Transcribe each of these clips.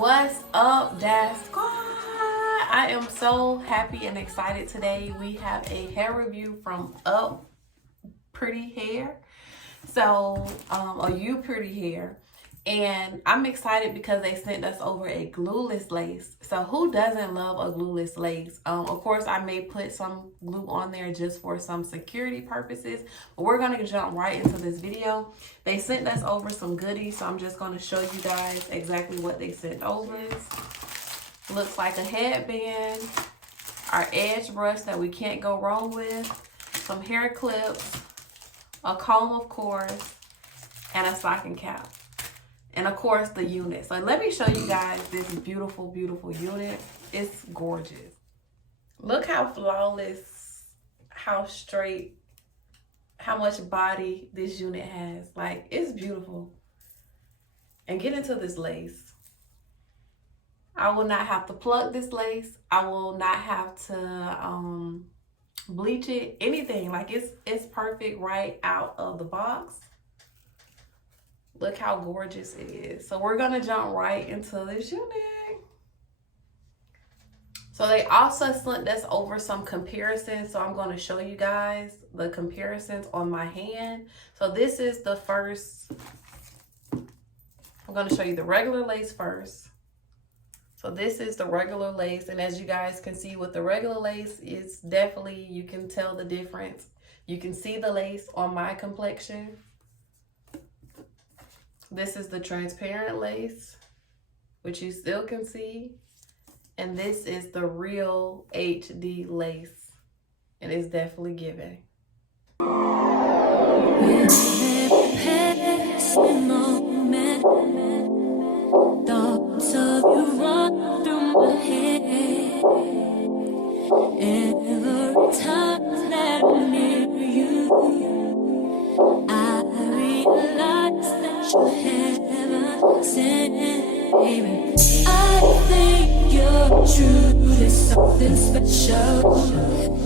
What's up, Dash Squad? I am so happy and excited today. We have a hair review from Upretty Hair. So, Upretty Hair. And I'm excited because they sent us over a glueless lace. So who doesn't love a glueless lace? Of course, I may put some glue on there just for some security purposes. But we're going to jump right into this video. They sent us over some goodies. So I'm just going to show you guys exactly what they sent over. Looks like a headband. Our edge brush that we can't go wrong with. Some hair clips. A comb, of course. And a stocking cap. And of course the unit. So let me show you guys this beautiful, beautiful unit. It's gorgeous. Look how flawless, how straight, how much body this unit has. Like, it's beautiful. And get into this lace. I will not have to plug this lace. I will not have to bleach it, anything. Like, it's perfect right out of the box. Look how gorgeous it is. So we're gonna jump right into this unit. So they also sent us over some comparisons. So I'm gonna show you guys the comparisons on my hand. So this is the first. I'm gonna show you the regular lace first. So this is the regular lace. And as you guys can see with the regular lace, it's definitely, you can tell the difference. You can see the lace on my complexion. This is the transparent lace, which you still can see. And this is the real HD lace. And it's definitely giving. Thoughts of you run through my head. Every time that I'm near you, I realize that you're heaven sent, baby. I think you're truly something special.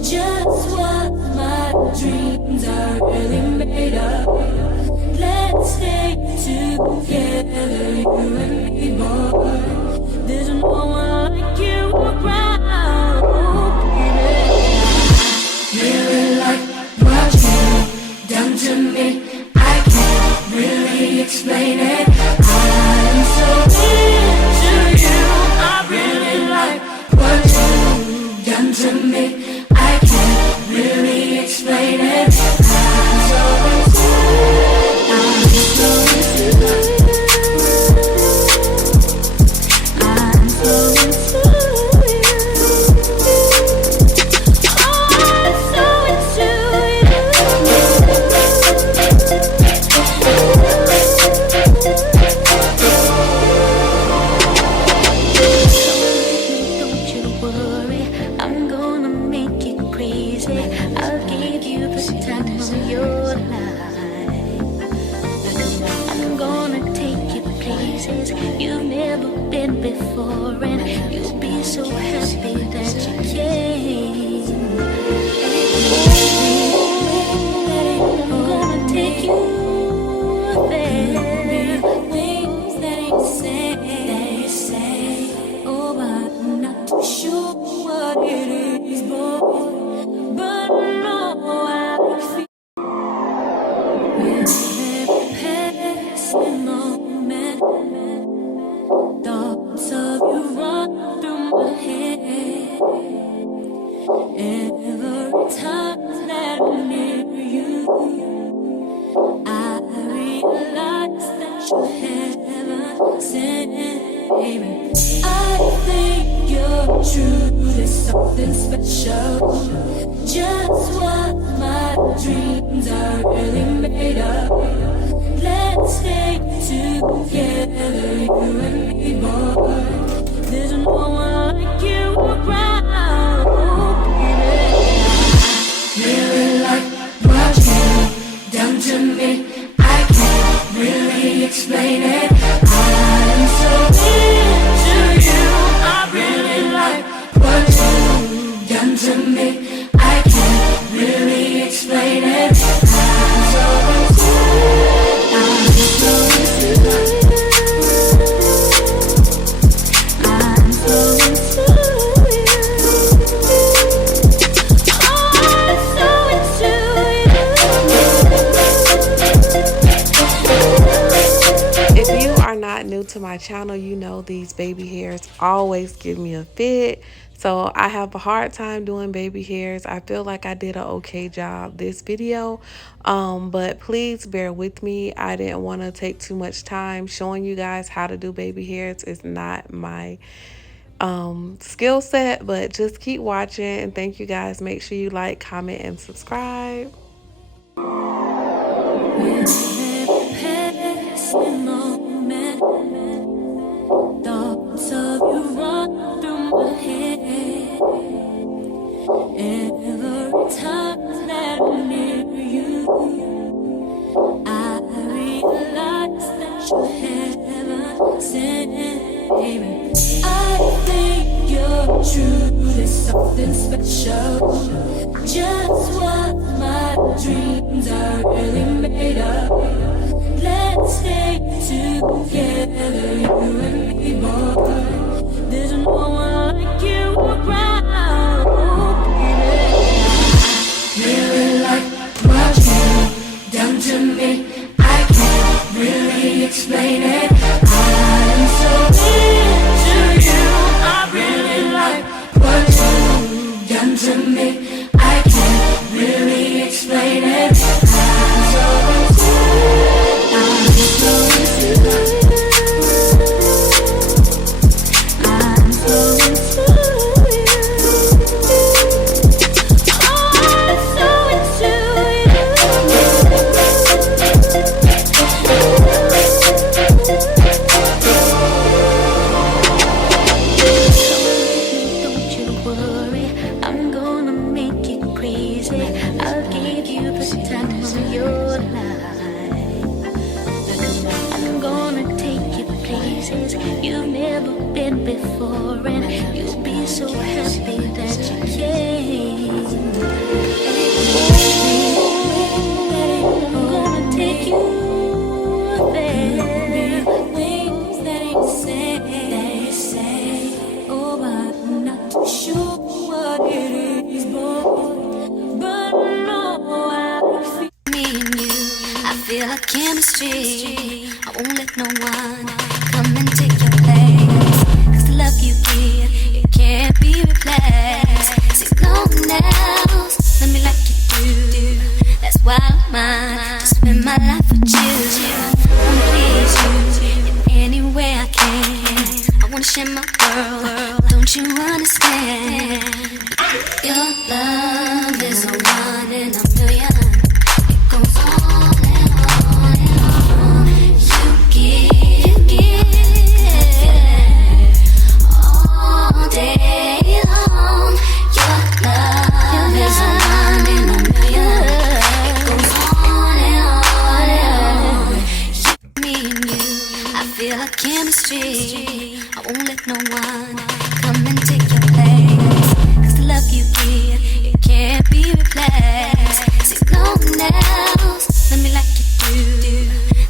Just what my dreams are really made of. Let's stay together, you and me, boy. There's no one like you around, baby. Really like what you've done to me. Really explain it. I'm so into you. I really like what you've done to me. I can't really explain it. I'm so into it. I'm so into it. I'm so into it. Oh, I'm so into you. Don't you worry, I'm gonna make it crazy. I'll give you the time of your life. I'm gonna take you places you've never been before, and you'll be so happy that you came. I'm gonna take you there. Things that you say, oh, I'm not too sure what it is, boy, but I know I feel. With every passing moment, thoughts of you run through my head. Every time that I'm near you, I realize that you're heaven sent, baby. I think you're truly something special. Just what my dreams are really made of. Let's stay together, you and me, boy. There's no one like you around, baby. Really like what you've done to me. I can't really explain it. I'm so into you. I really like what you've done to me. I can't really explain it. I'm so into it. I'm so into it. channel, you know these baby hairs always give me a fit. So I have a hard time doing baby hairs. I feel like I did an okay job this video, but please bear with me. I didn't want to take too much time showing you guys how to do baby hairs. It's not my skill set, but just keep watching, and thank you guys. Make sure you like, comment, and subscribe. Thoughts of you run through my head. Every time that I'm near you, I realize that you're heaven sent, baby. I think you're truly something special. Just what my dreams are really made of. Let's stay together, you and me, boy. There's no one like you around, baby. Really like what you've done to me. I can't really explain it. I'm so into you. I really like what you've done to me. I can't really explain it. I'm so into you. You've never been before, and you'll be so happy that you came. I'm gonna take you there. Things that you say, oh, I'm not too sure what it is, boy, but no, I feel me and you. I feel like chemistry. I won't let no one come and take your place. 'Cause the love you give, it can't be replaced. See, no one else love me like you do. That's why I'm mine, to spend my life with you. I wanna please you in any way I can. I wanna share my world, don't you understand? Your love is a one in a million. It goes on and on and on. You give all day long. Your love is a one in a million. It goes on and on and on. Me and you, I feel like chemistry. I won't let no one come and take your place. 'Cause the love you give, it can't be replaced. See, no one else love me like you do.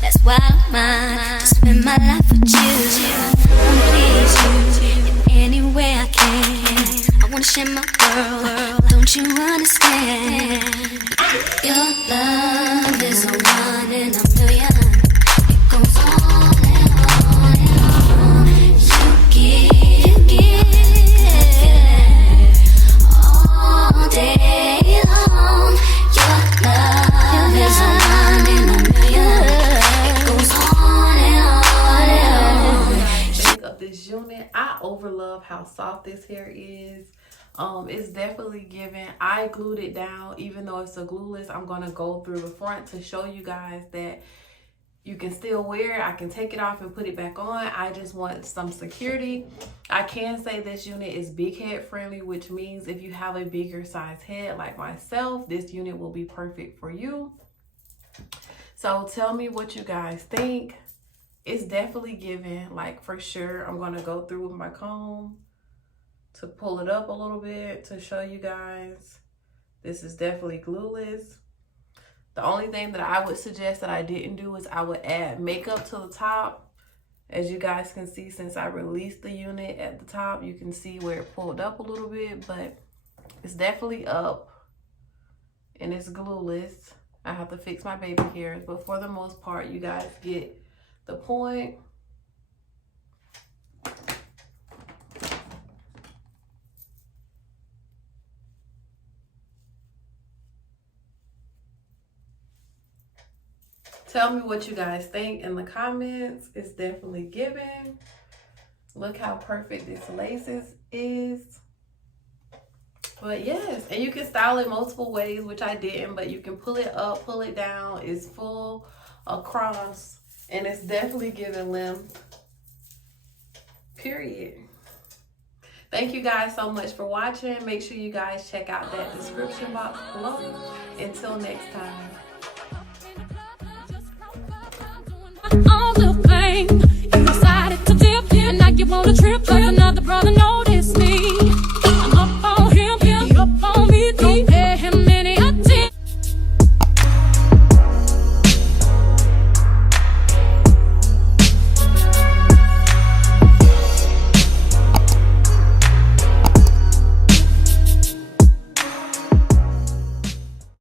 That's why I'm mine, to spend my life with you. I wanna please you in any way I can. I wanna share my world, don't you understand? Your love is a one in a million. It goes on and on and on. You give all day long. Your love is a one in a million. It goes on and on and on. Think of this unit. I overlove how soft this hair is. It's definitely giving. I glued it down, even though it's a glueless. I'm gonna go through the front to show you guys that you can still wear it. I can take it off and put it back on. I just want some security. I can say this unit is big head friendly, which means if you have a bigger size head like myself, this unit will be perfect for you. So tell me what you guys think. It's definitely giving, like, for sure. I'm gonna go through with my comb to pull it up a little bit to show you guys. This is definitely glueless. The only thing that I would suggest that I didn't do is I would add makeup to the top. As you guys can see, since I released the unit at the top, you can see where it pulled up a little bit, but it's definitely up and it's glueless. I have to fix my baby hairs, but for the most part, you guys get the point. Tell me what you guys think in the comments. It's definitely giving. Look how perfect this lace is. But yes, and you can style it multiple ways, which I didn't, but you can pull it up, pull it down. It's full across, and it's definitely giving length, period. Thank you guys so much for watching. Make sure you guys check out that description box below. Until next time.